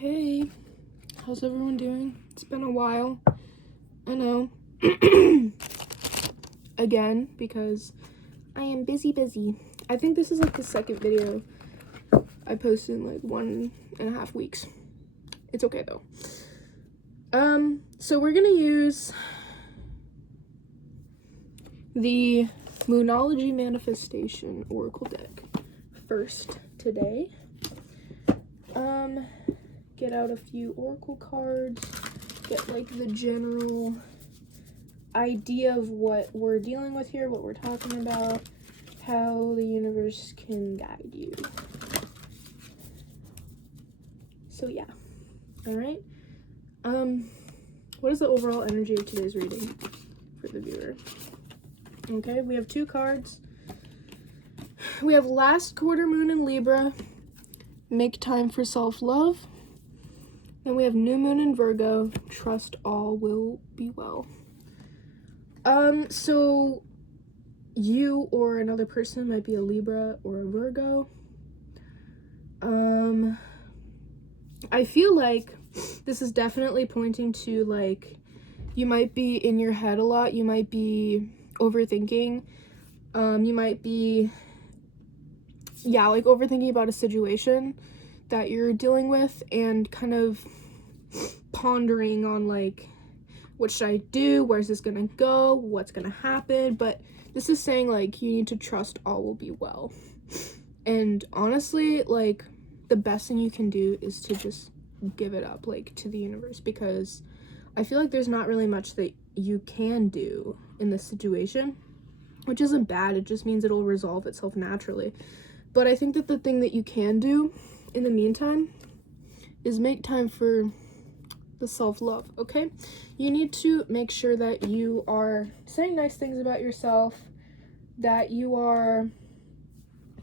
Hey, how's everyone doing? It's been a while. I know. Again, because I am busy. I think this is like the second video I posted in like 1.5 weeks. It's okay though. So we're gonna use the Moonology Manifestation Oracle deck first today. Get out a few oracle cards, get like the general idea of what we're dealing with here, what we're talking about, how the universe can guide you. So yeah. Alright. What is the overall energy of today's reading for the viewer? Okay, we have 2 cards. We have last quarter moon in Libra, make time for self-love. Then we have new moon in Virgo, trust all will be well. So you or another person might be a Libra or a Virgo. I feel like this is definitely pointing to like you might be in your head a lot, you might be overthinking, you might be like overthinking about a situation that you're dealing with and kind of pondering on like, what should I do? Where's this gonna go? What's gonna happen? But this is saying like you need to trust all will be well. And honestly, like the best thing you can do is to just give it up like to the universe, because I feel like there's not really much that you can do in this situation, which isn't bad. It just means it'll resolve itself naturally. But I think that the thing that you can do in the meantime is make time for the self-love, okay? You need to make sure that you are saying nice things about yourself, that you are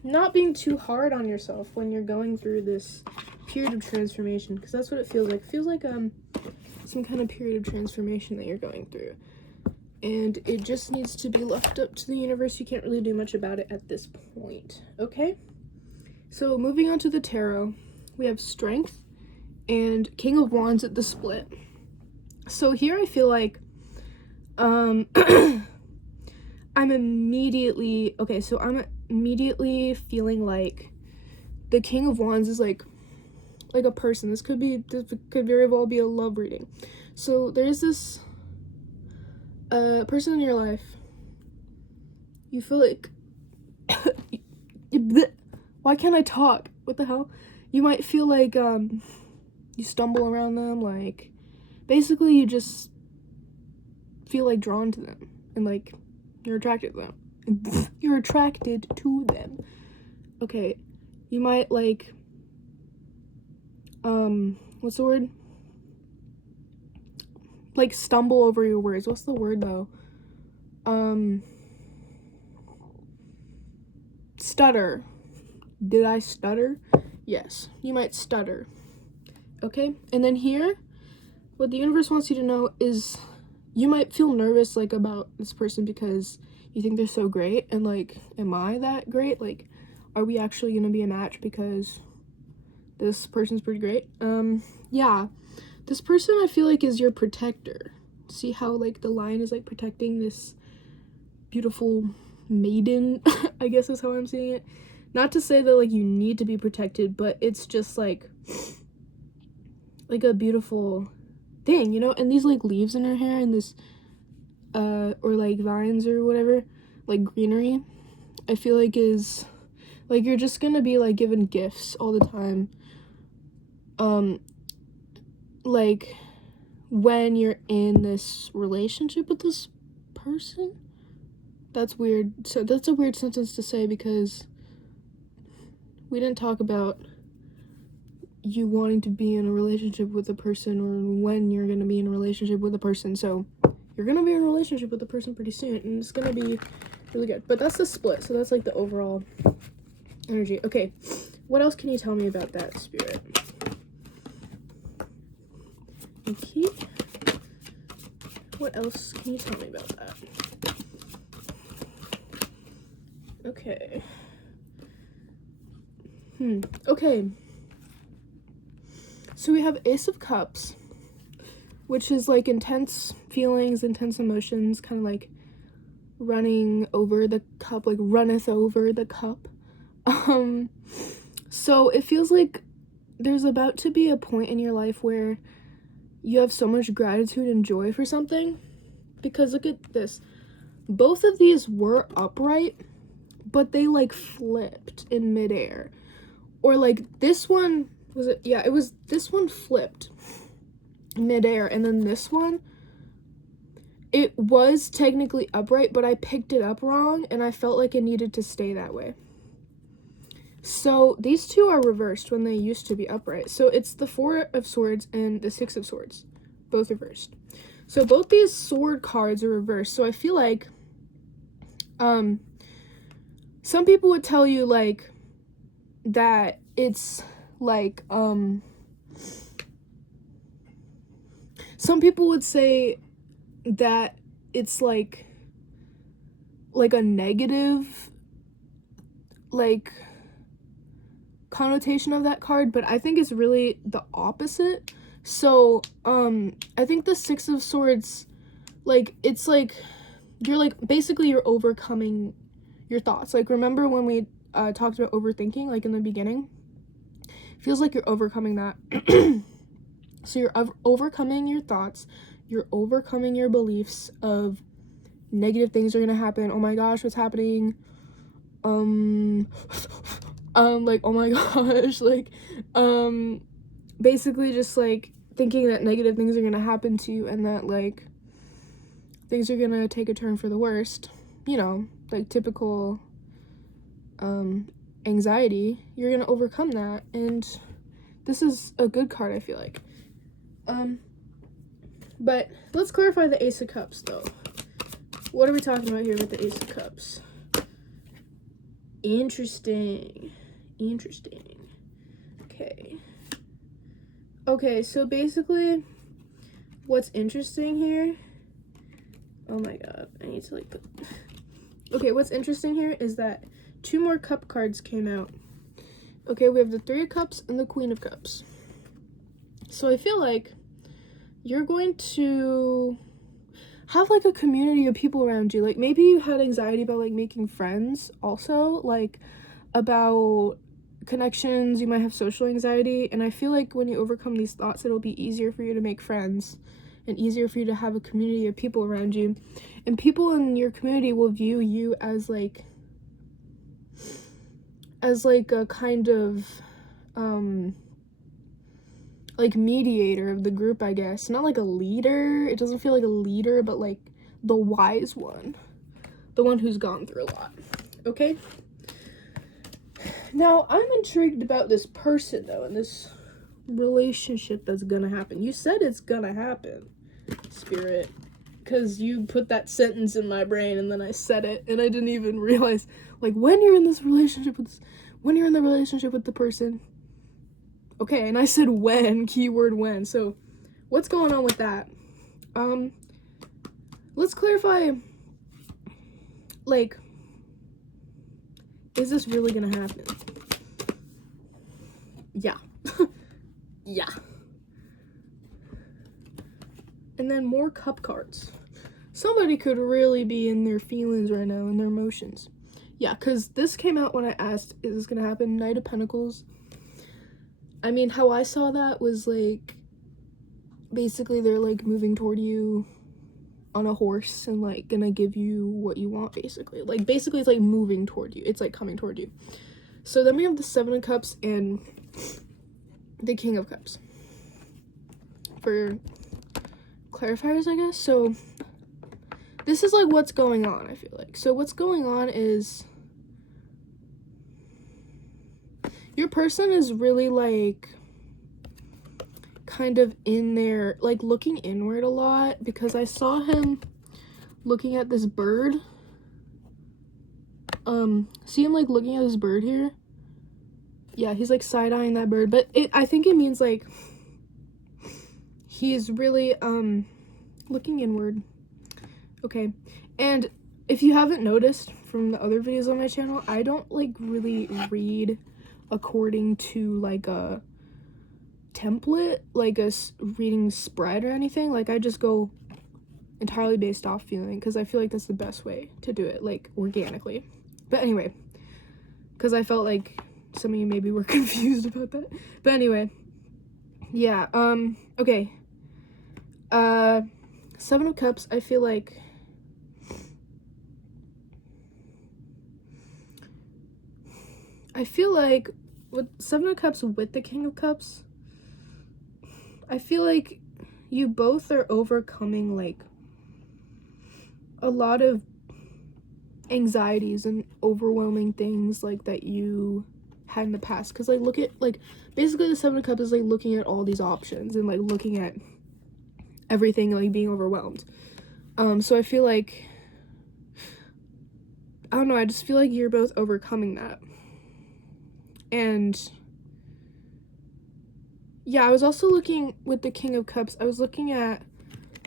not being too hard on yourself when you're going through this period of transformation, because that's what it feels like. It feels like some kind of period of transformation that you're going through, and it just needs to be left up to the universe. You can't really do much about it at this point, okay? So moving on to the tarot, we have Strength and King of Wands at the split. So here I feel like I'm immediately feeling like the King of Wands is like a person. This could very well be a love reading. So there's this person in your life. You feel like why can't I talk? What the hell? You might feel like you stumble around them, like basically you just feel like drawn to them and like you're attracted to them. You're attracted to them. Okay, you might like what's the word? Like stumble over your words. What's the word though? Stutter. Did I stutter? Yes, you might stutter. Okay, and then here, what the universe wants you to know is you might feel nervous like about this person because you think they're so great, and like, am I that great? Like, are we actually gonna be a match because this person's pretty great? Yeah, this person I feel like is your protector. See how like the line is like protecting this beautiful maiden, I guess is how I'm seeing it. Not to say that like you need to be protected, but it's just like a beautiful thing, you know? And these like leaves in her hair and this or like vines or whatever, like greenery, I feel like is like you're just gonna be like given gifts all the time, like when you're in this relationship with this person. That's weird. So that's a weird sentence to say because we didn't talk about you wanting to be in a relationship with a person or when you're gonna be in a relationship with a person. So you're gonna be in a relationship with a person pretty soon and it's gonna be really good. But that's the split, so that's like the overall energy. Okay, what else can you tell me about that, Spirit? Okay, what else can you tell me about that? Okay. Okay. So we have Ace of Cups, which is like intense feelings, intense emotions, kind of like running over the cup, like runneth over the cup. So it feels like there's about to be a point in your life where you have so much gratitude and joy for something, because look at this. Both of these were upright, but they like flipped in midair. Or like this one, was it? Yeah, it was, this one flipped midair, and then this one, it was technically upright, but I picked it up wrong and I felt like it needed to stay that way. So these two are reversed when they used to be upright. So it's the Four of Swords and the Six of Swords, both reversed. So both these sword cards are reversed. So I feel like some people would tell you like that it's like some people would say that it's like a negative like connotation of that card, but I think it's really the opposite. So I think the Six of Swords, like, it's like you're like basically you're overcoming your thoughts. Like, remember when we talked about overthinking, like in the beginning? It feels like you're overcoming that. So you're overcoming your thoughts, you're overcoming your beliefs of negative things are gonna happen. Oh my gosh, what's happening? Like, oh my gosh, like, basically just like thinking that negative things are gonna happen to you and that like things are gonna take a turn for the worst, you know, like typical anxiety. You're gonna overcome that, and this is a good card, I feel like. But let's clarify the Ace of Cups though. What are we talking about here with the Ace of Cups? Interesting. Okay, so basically what's interesting here, oh my god, I need to like put, okay, what's interesting here is that two more cup cards came out. Okay, we have the Three of Cups and the Queen of Cups. So I feel like you're going to have like a community of people around you. Like, maybe you had anxiety about like making friends also, like about connections. You might have social anxiety, and I feel like when you overcome these thoughts, it'll be easier for you to make friends and easier for you to have a community of people around you, and people in your community will view you as like a kind of like mediator of the group, I guess. Not like a leader, it doesn't feel like a leader, but like the wise one, the one who's gone through a lot. Okay, now I'm intrigued about this person though, and this relationship that's gonna happen. You said it's gonna happen, Spirit, because you put that sentence in my brain and then I said it and I didn't even realize, like, when you're in this relationship with the person. Okay, and I said when, keyword when. So what's going on with that? Let's clarify, like, is this really gonna happen? Yeah. Yeah. And then more cup cards. Somebody could really be in their feelings right now, in their emotions. Yeah, because this came out when I asked, is this gonna happen? Knight of Pentacles. I mean, how I saw that was like, basically they're like moving toward you on a horse and like gonna give you what you want, basically. Like, basically it's like moving toward you. It's like coming toward you. So then we have the Seven of Cups and the King of Cups for clarifiers, I guess. So this is like what's going on, I feel like. So what's going on is your person is really like kind of in there, like looking inward a lot, because I saw him looking at this bird. See him like looking at this bird here? Yeah, he's like side-eyeing that bird, but I think it means like he's really looking inward. Okay, and if you haven't noticed from the other videos on my channel, I don't like really read according to like a template, like a reading spread or anything. Like, I just go entirely based off feeling, because I feel like that's the best way to do it, like, organically. But anyway, because I felt like some of you maybe were confused about that. But anyway, yeah, okay. Seven of Cups, I feel like with Seven of Cups with the King of Cups, I feel like you both are overcoming, like, a lot of anxieties and overwhelming things, like, that you had in the past. Because, like, look at, like, basically the Seven of Cups is, like, looking at all these options and, like, looking at everything and, like, being overwhelmed. So I feel like, I don't know, I just feel like you're both overcoming that. And yeah, I was also looking with the King of Cups, I was looking at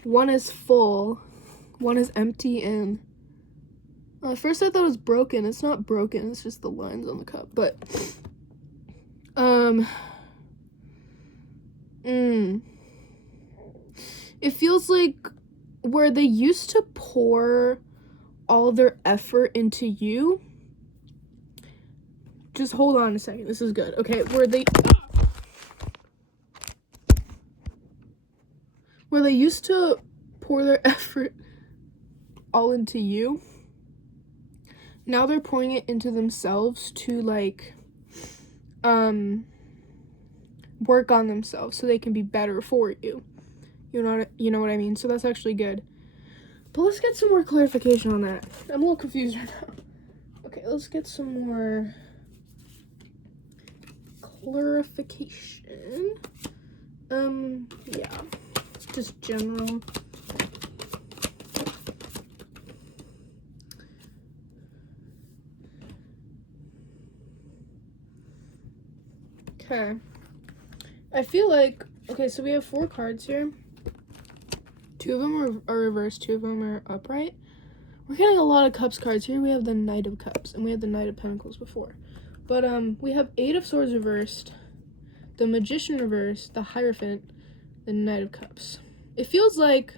one is full, one is empty, and at first I thought it was broken. It's not broken, it's just the lines on the cup. But it feels like where they used to pour all their effort into you, just hold on a second, this is good, okay, where they used to pour their effort all into you, now they're pouring it into themselves to, like, work on themselves so they can be better for you. You know what I mean? So that's actually good. But let's get some more clarification on that. I'm a little confused right now. Okay, let's get some more clarification. Yeah. Just general. Okay. I feel like, okay, so we have 4 cards here. 2 of them are reversed, 2 of them are upright. We're getting a lot of Cups cards here. We have the Knight of Cups, and we have the Knight of Pentacles before. But we have 8 of Swords reversed, the Magician reversed, the Hierophant, the Knight of Cups. It feels like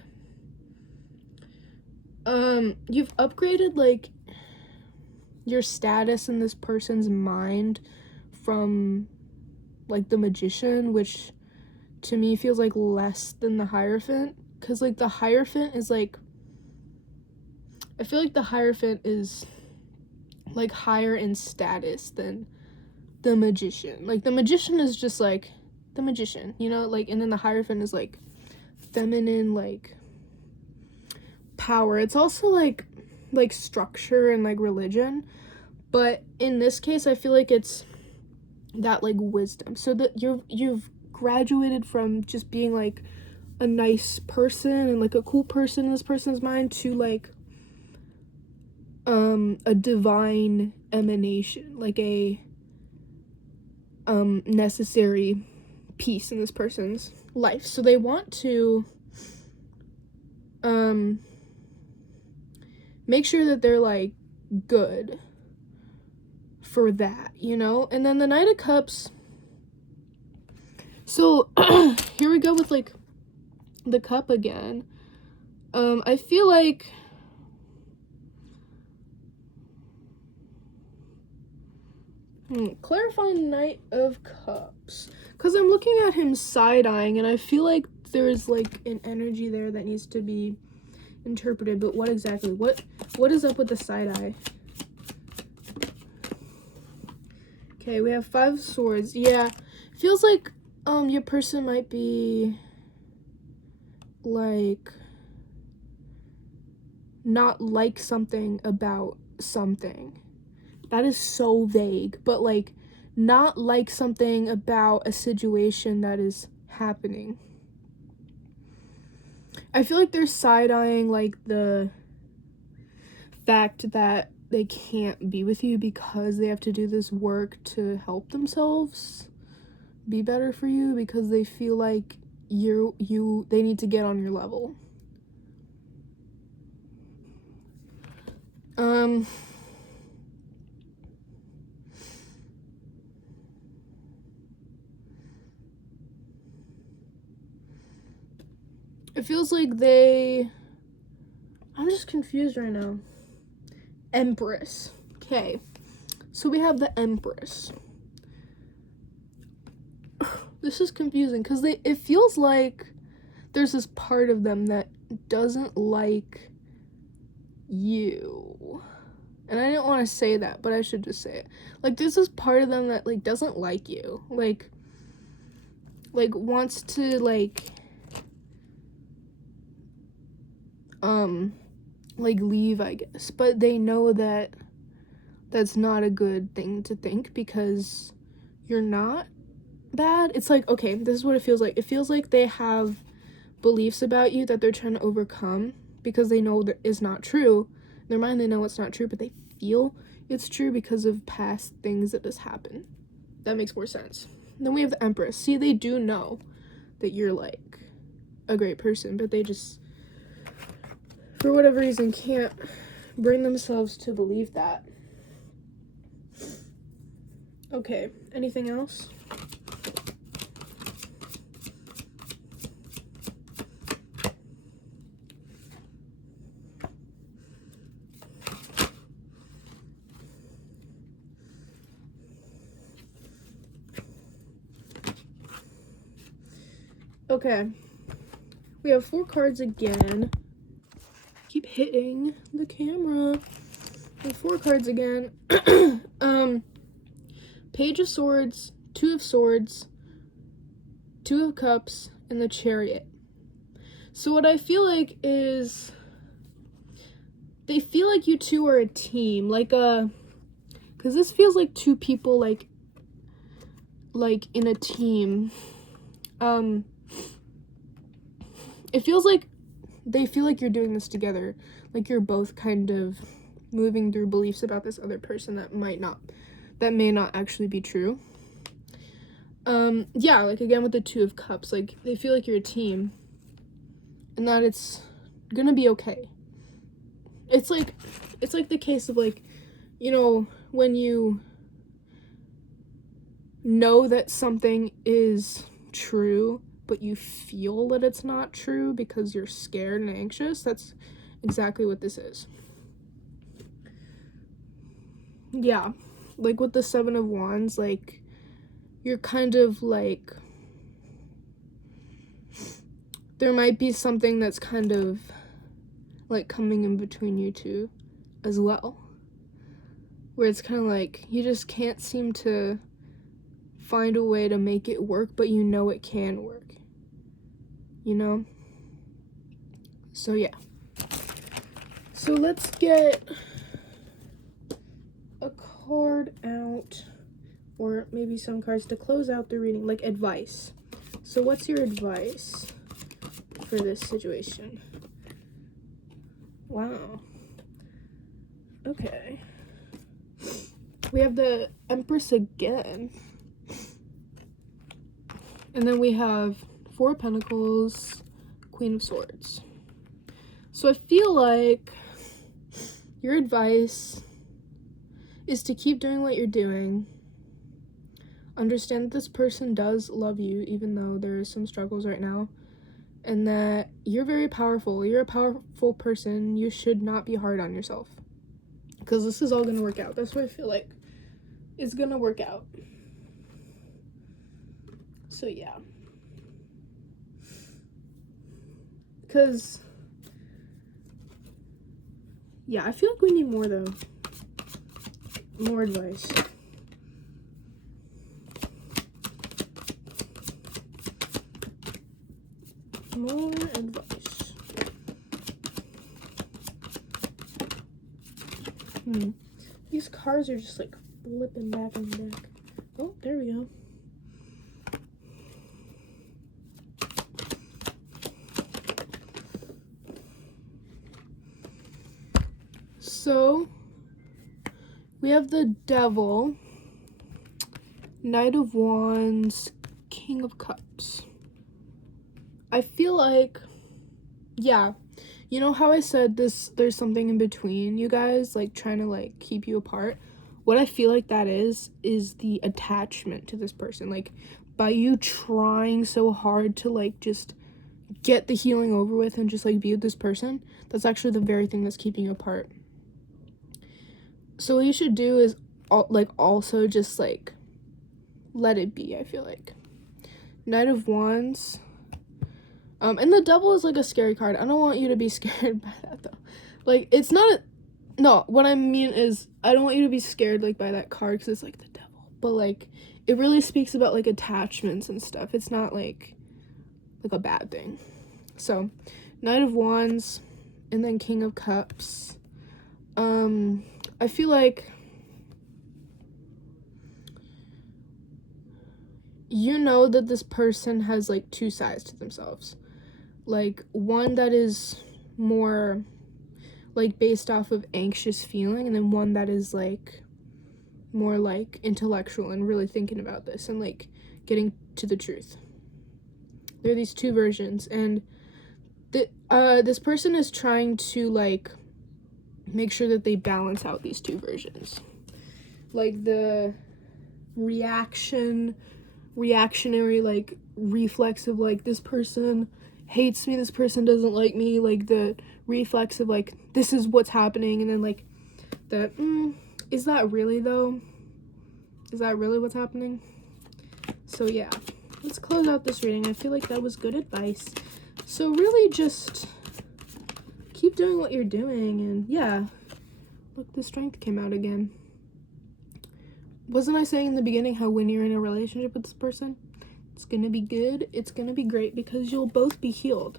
you've upgraded, like, your status in this person's mind from, like, the Magician, which to me feels like less than the Hierophant, because, like, the Hierophant is, like, I feel like the Hierophant is, like, higher in status than the Magician. Like, the Magician is just, like, the Magician, you know, like, and then the Hierophant is, like, feminine, like, power. It's also, like, structure and, like, religion, but in this case, I feel like it's that, like, wisdom. So that you've graduated from just being, like, a nice person and, like, a cool person in this person's mind to, like, a divine emanation, like a necessary piece in this person's life. So they want to make sure that they're, like, good for that, you know? And then the Knight of Cups, so here we go with, like, the cup again. I feel like clarifying Knight of Cups, because I'm looking at him side-eyeing, and I feel like there's, like, an energy there that needs to be interpreted. But what exactly? What is up with the side-eye? Okay, we have 5 swords. Yeah, feels like your person might be, like, not like something about something. That is so vague, but, like, not like something about a situation that is happening. I feel like they're side-eyeing, like, the fact that they can't be with you because they have to do this work to help themselves be better for you, because they feel like they need to get on your level. it feels like I'm just confused right now. Empress. Okay. So we have the Empress. This is confusing because it feels like there's this part of them that doesn't like you. And I didn't want to say that, but I should just say it. Like, there's this part of them that, like, doesn't like you. Like wants to, leave, I guess. But they know that that's not a good thing to think because you're not bad. It's like, okay, this is what it feels like. It feels like they have beliefs about you that they're trying to overcome because they know that is not true. In their mind, they know it's not true, but they feel it's true because of past things that has happened. That makes more sense. And then we have the Empress. See, they do know that you're, like, a great person, but they just, for whatever reason, can't bring themselves to believe that. Okay, anything else? Okay, we have 4 cards again. Keep hitting the camera. We have 4 cards again. Page of Swords, 2 of Swords, 2 of Cups, and the Chariot. So what I feel like is they feel like you two are a team, because this feels like 2 people like in a team. It feels like they feel like you're doing this together, like you're both kind of moving through beliefs about this other person that may not actually be true. Yeah, like again with the 2 of Cups, like they feel like you're a team and that it's gonna be okay. It's like the case of, like, you know, when you know that something is true but you feel that it's not true because you're scared and anxious. That's exactly what this is. Yeah, like with the 7 of Wands, like you're kind of like, there might be something that's kind of like coming in between you two as well, where it's kind of like you just can't seem to find a way to make it work, but you know it can work, you know? So yeah, so let's get a card out, or maybe some cards to close out the reading, like advice. So what's your advice for this situation? Wow. Okay. We have the Empress again. And then we have 4 of Pentacles, Queen of Swords. So I feel like your advice is to keep doing what you're doing. Understand that this person does love you, even though there is some struggles right now. And that you're very powerful. You're a powerful person. You should not be hard on yourself. Because this is all going to work out. That's what I feel like. It's going to work out. So yeah. Because, yeah, I feel like we need more, though. More advice. More advice. These cards are just like flipping back and back. Oh, there we go. So, we have the Devil, Knight of Wands, King of Cups. I feel like, yeah, you know how I said there's something in between you guys, like trying to like keep you apart? What I feel like that is the attachment to this person. Like, by you trying so hard to like just get the healing over with and just like be with this person, that's actually the very thing that's keeping you apart. So what you should do is also just like let it be. I feel like Knight of Wands, and the Devil is like a scary card. I don't want you to be scared by that though. Like, it's not no, what I mean is I don't want you to be scared like by that card because it's like the devil, but like it really speaks about like attachments and stuff. It's not like a bad thing. So Knight of Wands and then King of Cups. I feel like you know that this person has like two sides to themselves, like one that is more like based off of anxious feeling, and then one that is like more like intellectual and really thinking about this and like getting to the truth. There are these two versions, and this person is trying to like make sure that they balance out these two versions, like the reactionary like reflex of like this person hates me, this person doesn't like me, like the reflex of like this is what's happening, and then like the is that really though? Is that really what's happening? So yeah, let's close out this reading. I feel like that was good advice. So really just keep doing what you're doing, and yeah, look, the Strength came out again. Wasn't I saying in the beginning how when you're in a relationship with this person, it's gonna be good, it's gonna be great because you'll both be healed.